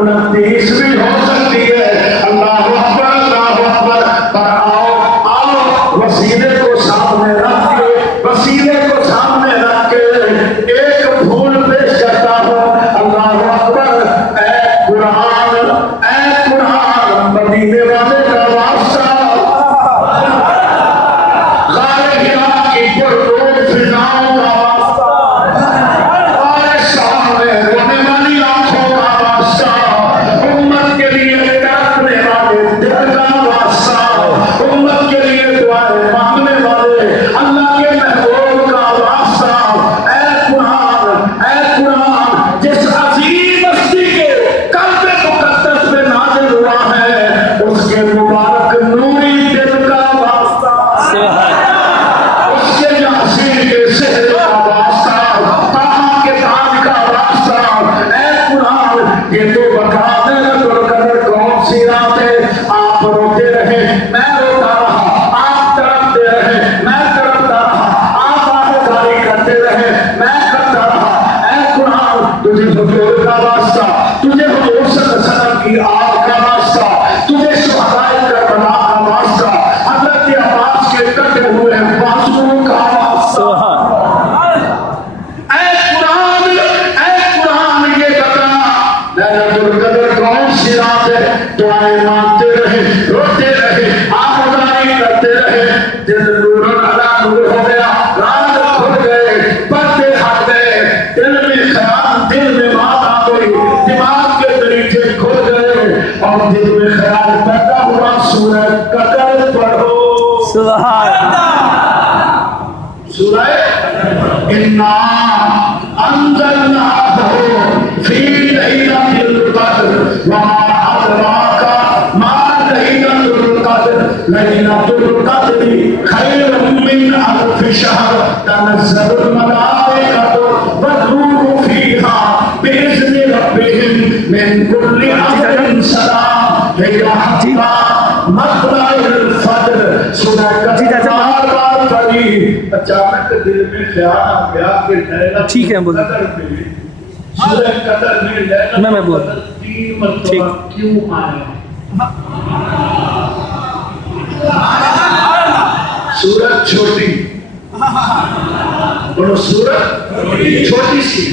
29 بھی ہو سکتی ہے. اللہ اکبر اللہ اکبر. پر آؤ وسیلے کو سامنے رکھ کے, وسیلے کو سامنے رکھ کے ایک پھول پیش کرتا ہوں. اللہ اکبر. اے قرآن مدینے والے کا واسطہ, غار ہرا کی پرتوڑ فضاؤں کا واسطہ, اور سامنے رونے والی آنکھوں کا واسطہ, امت کے لیے تڑپنے والے دل کا واسطہ, امت کے لیے دعائیں مانگنے والے اللہ کے محبوب کا واسطہ. اے قرآن جس عظیم ہستی کے قلب مقدس میں نازل ہوا ہے, اس کے مبارک نوری دل کا واسطہ, اس کے یاسین کے سحر کا واسطہ, طه کے تاج کا واسطہ. اے قرآن یہ تو بتا دے القدر کون سی رات ہے. آپ روتے رہے میں روتا رہا, آپ تڑپتے رہے میں تڑپتا رہا, آپ آہواری کرتے رہے میں کرتا رہا. اے قرآن تجھے حضور کا واسطہ, تجھے حضور صلی اللہ علیہ وسلم کی آگ کا واسطہ, تجھے شہدائے کربلا کا واسطہ, حضرت عباس کے کٹے ہوئے بازوؤں کا واسطہ. اے قرآن یہ بتا لیلۃ القدر کون سی رات ہے. دعائیں مانگتے رہے, روتے رہے, آہواری کرتے رہے, دل نور علی نور ہو گیا, راز کھل گئے, پردے ہٹ گئے, دل میں خیال, دل میں بات آ گئی, دماغ کے دریچے کھل گئے, اور دل میں خیال پیدا ہوا سورہ قدر پڑھو. سبحان سورہ انا انزلناہ فی لیلۃ القدر وما ادراک ما لیلۃ القدر لیلۃ القدر خیر من الف شہر تنزل الملائکۃ والروح فیہا بإذن ربہم من کل امر سلام ہی حتی مطلع الفجر. سورہ قدر بار بار پڑھی. اچانک دل میں خیال آ گیا کہ لیلۃ ٹھیک ہے, بولو. قدر میں سورہ قدر میں لیلۃ میں بول القدر 3 مرتبہ کیوں آیا. سورت چھوٹی, بولو سورت چھوٹی سی,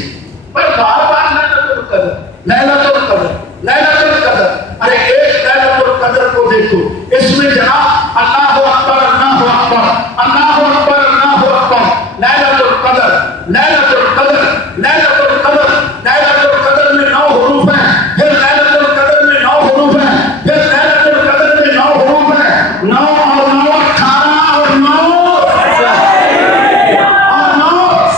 پر بار بار لیلۃ القدر لیلۃ القدر لیلۃ القدر. ارے ایک لیلۃ القدر کو دیکھو, اس میں جناب اللہ اکبر اللہ اکبر اللہ اکبر اللہ اکبر. لیلۃ القدر لیلۃ القدر لیلۃ القدر لیلۃ القدر میں 9 حروف ہیں, پھر لیلۃ القدر میں 9 حروف ہیں, پھر لیلۃ القدر میں 9 حروف ہیں, 9 اور 9 18 اور 9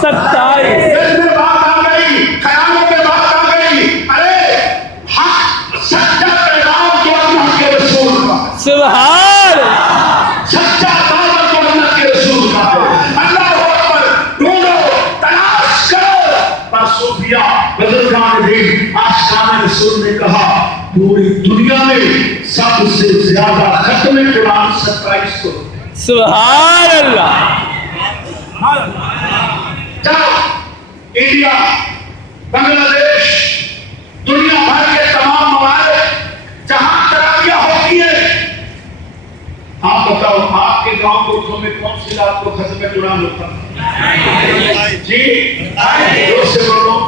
27. دل میں بات آ گئی, خیالوں میں بات آ گئی. ارے حق سچا پیغام تو اللہ کے رسول کا, سبحان سچا دعوت تو اللہ کے رسول کا ہے. اللہ اکبر. ڈھونڈو, تلاش کرو. پر صوفیہ بزرگان دین عاشقان رسول نے کہا پوری دنیا میں سب سے زیادہ ختم قرآن 27 کو. سبحان اللہ. جاؤ انڈیا, بنگلہ دیش, دنیا بھر کے تمام ممالک جہاں تراویح ہوتی ہے, آپ بتاؤ آپ کے گاؤں کو میں کون سی رات کو ختم قرآن ہوتا ہے؟ جی جوش سے بولو.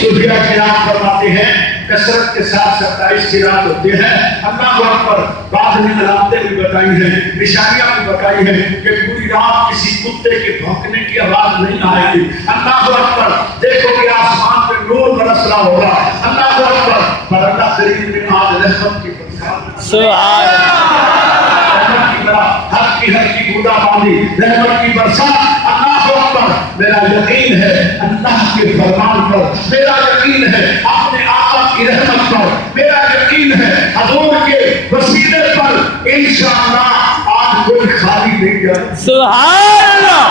صوفیہ کرام فرماتے ہیں کثرت کے ساتھ 27 کی رات ہوتی ہے. اللہ اکبر. بعض نے علامتیں بھی بتائی ہیں, نشانیاں بھی بتائی ہیں کہ پوری رات کسی کتے کے بھونکنے کی آواز نہیں آئے گی. اللہ اکبر. دیکھو کہ آسمان پہ نور برس رہا ہوگا. اللہ اکبر. پر اللہ کریم نے آج رحمت کی برسات, سبحان رحمت کی برسات, حق کی حق کی بودا باندھی رحمت کی برسات. اللہ اکبر. میرا یقین ہے اللہ کے فرمان پر, میرا یقین ہے اپنے آقا کی رحمت پر, میرا یقین ہے حضور کے وسیلے پر انشاءاللہ آج کوئی خالی نہیں جائے. سبحان اللہ.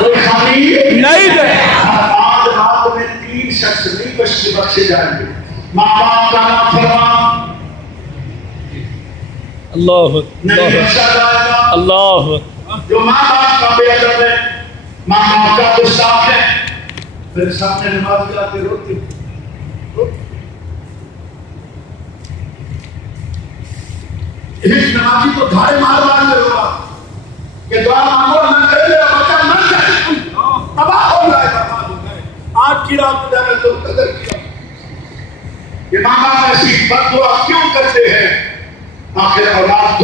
کوئی خالی نہیں جائے. آج رات میں 3 شخص نہیں بخشے جائیں گے. ماں باپ کا نافرمان اللہ نہیں بخشا جائے گا. اللہ. جو ماں باپ کا بے ادب ہے, ماں باپ کا گستاخ ہے, پھر سامنے نماز جا کے روتے ایک نمازی تو دھاڑے مار میں ہوگا کہ دعا مانگو نہ کرے میرا بچہ مر جائے تباہ ہو جائے برباد ہو جائے. آج کی رات میں نے تو قدر کیا کہ ماں باپ ایسی بد دعا کیوں کرتے ہیں؟ آخر اولاد